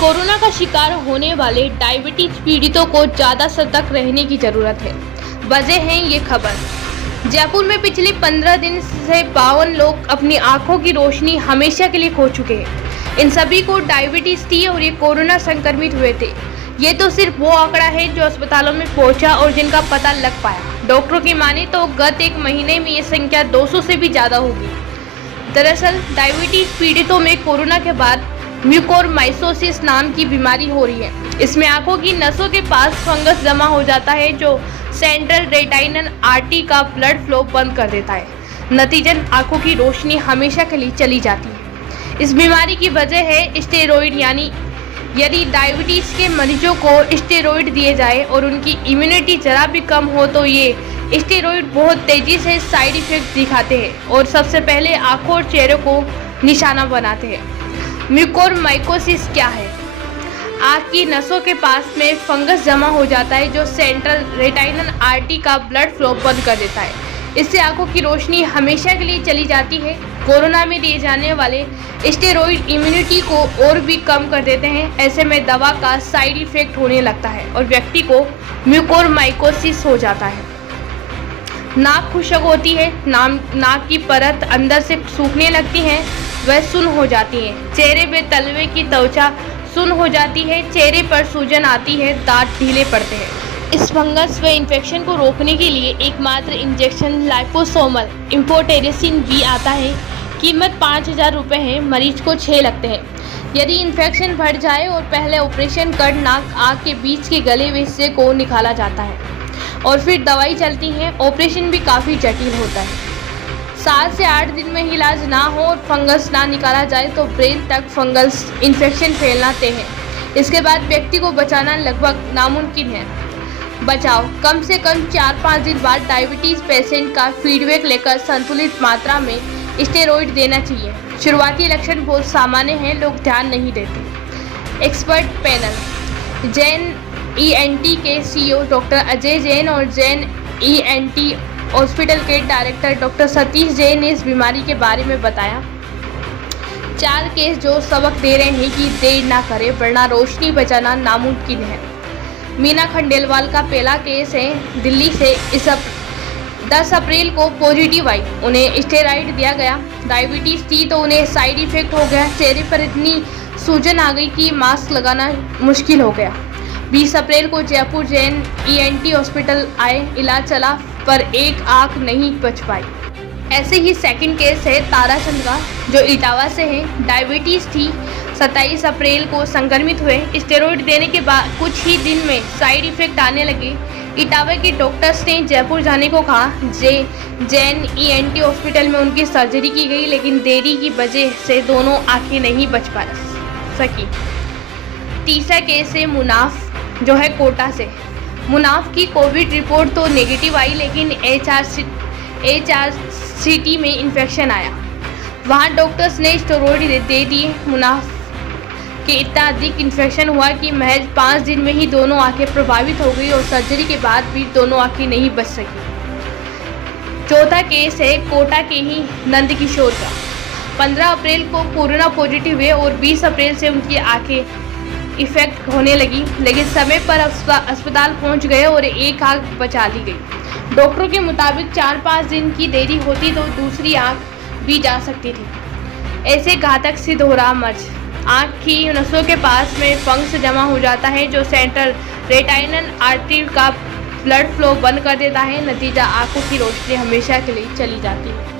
Corona का शिकार होने वाले डायबिटीज पीड़ितों को ज़्यादा सतर्क रहने की ज़रूरत है। वजह है ये खबर। जयपुर में पिछले 15 दिन से 52 लोग अपनी आंखों की रोशनी हमेशा के लिए खो चुके हैं। इन सभी को डायबिटीज थी और ये कोरोना संक्रमित हुए थे। ये तो सिर्फ वो आंकड़ा है जो अस्पतालों में पहुंचा और जिनका पता लग पाया। डॉक्टरों की माने तो गत एक महीने में ये संख्या 200 से भी ज़्यादा होगी। दरअसल डायबिटीज पीड़ितों में कोरोना के बाद म्यूकोरमाइकोसिस नाम की बीमारी हो रही है। इसमें आंखों की नसों के पास फंगस जमा हो जाता है जो सेंट्रल रेटिनल आर्टरी का ब्लड फ्लो बंद कर देता है। नतीजतन आंखों की रोशनी हमेशा के लिए चली जाती है। इस बीमारी की वजह है स्टेरॉइड, यानी यदि डायबिटीज के मरीजों को स्टेरॉइड दिए जाए और उनकी इम्यूनिटी जरा भी कम हो तो ये स्टेरॉइड बहुत तेजी से साइड इफेक्ट दिखाते हैं और सबसे पहले आंखों और चेहरे को निशाना बनाते हैं। म्यूकोरमाइकोसिस क्या है? आँख की नसों के पास में फंगस जमा हो जाता है जो सेंट्रल रेटिनल आर्टरी का ब्लड फ्लो बंद कर देता है। इससे आंखों की रोशनी हमेशा के लिए चली जाती है। कोरोना में दिए जाने वाले स्टेरॉइड इम्यूनिटी को और भी कम कर देते हैं। ऐसे में दवा का साइड इफेक्ट होने लगता है और व्यक्ति को म्यूकोरमाइकोसिस हो जाता है। नाक खुश्क होती है, नाक की परत अंदर से सूखने लगती है, वह सुन्न हो जाती है। चेहरे पे तलवे की त्वचा सुन्न हो जाती है, चेहरे पर सूजन आती है, दांत ढीले पड़ते हैं। इस फंगस व इन्फेक्शन को रोकने के लिए एकमात्र इंजेक्शन लाइपोसोमल इम्पोटेरेसिन भी आता है। कीमत 5,000 रुपये है, मरीज को 6 लगते हैं। यदि इन्फेक्शन बढ़ जाए और पहले ऑपरेशन कर नाक आँख के बीच के गले हुए हिस्से को निकाला जाता है और फिर दवाई चलती है। ऑपरेशन भी काफ़ी जटिल होता है। 7 से 8 दिन में इलाज ना हो और फंगस ना निकाला जाए तो ब्रेन तक फंगस इन्फेक्शन फैलना तय है। इसके बाद व्यक्ति को बचाना लगभग नामुमकिन है। बचाव: कम से कम 4-5 दिन बाद डायबिटीज़ पेशेंट का फीडबैक लेकर संतुलित मात्रा में स्टेरॉइड देना चाहिए। शुरुआती लक्षण बहुत सामान्य हैं, लोग ध्यान नहीं देते। एक्सपर्ट पैनल: जैन ENT के CEO डॉक्टर अजय जैन और जैन ENT हॉस्पिटल के डायरेक्टर डॉक्टर सतीश जैन ने इस बीमारी के बारे में बताया। 4 केस जो सबक दे रहे हैं कि देर ना करें वरना रोशनी बचाना नामुमकिन है। मीना खंडेलवाल का पहला केस है, दिल्ली से। 10 अप्रैल को पॉजिटिव आई, उन्हें स्टेरॉइड दिया गया। डायबिटीज़ थी तो उन्हें साइड इफेक्ट हो गया। चेहरे पर इतनी सूजन आ गई कि मास्क लगाना मुश्किल हो गया। 20 अप्रैल को जयपुर जैन ENT हॉस्पिटल आए, इलाज चला पर एक आँख नहीं बच पाई। ऐसे ही सेकंड केस है ताराचंद का, जो इटावा से है। डायबिटीज़ थी, 27 अप्रैल को संक्रमित हुए। स्टेरॉइड देने के बाद कुछ ही दिन में साइड इफेक्ट आने लगे। इटावा के डॉक्टर्स ने जयपुर जाने को कहा। जैन ENT हॉस्पिटल में उनकी सर्जरी की गई, लेकिन देरी की वजह से दोनों आँखें नहीं बच पा सकी। तीसरा केस है मुनाफ, जो है कोटा से। मुनाफ की कोविड रिपोर्ट तो नेगेटिव आई, लेकिन HRCT में इन्फेक्शन आया। वहाँ डॉक्टर्स ने स्टेरॉइड दे दिए। मुनाफ के इतना अधिक इन्फेक्शन हुआ कि महज 5 दिन में ही दोनों आंखें प्रभावित हो गई और सर्जरी के बाद भी दोनों आंखें नहीं बच सकी। चौथा केस है कोटा के ही नंदकिशोर का। 15 अप्रैल को कोरोना पॉजिटिव हुए और 20 अप्रैल से उनकी आंखें इफेक्ट होने लगी, लेकिन समय पर अस्पताल पहुंच गए और एक आंख बचा ली गई। डॉक्टरों के मुताबिक 4-5 दिन की देरी होती तो दूसरी आंख भी जा सकती थी। ऐसे घातक सिद्ध हो रहा मर्ज। आंख की नसों के पास में फंगस जमा हो जाता है जो सेंट्रल रेटिनल आर्टरी का ब्लड फ्लो बंद कर देता है। नतीजा आंखों की रोशनी हमेशा के लिए चली जाती है।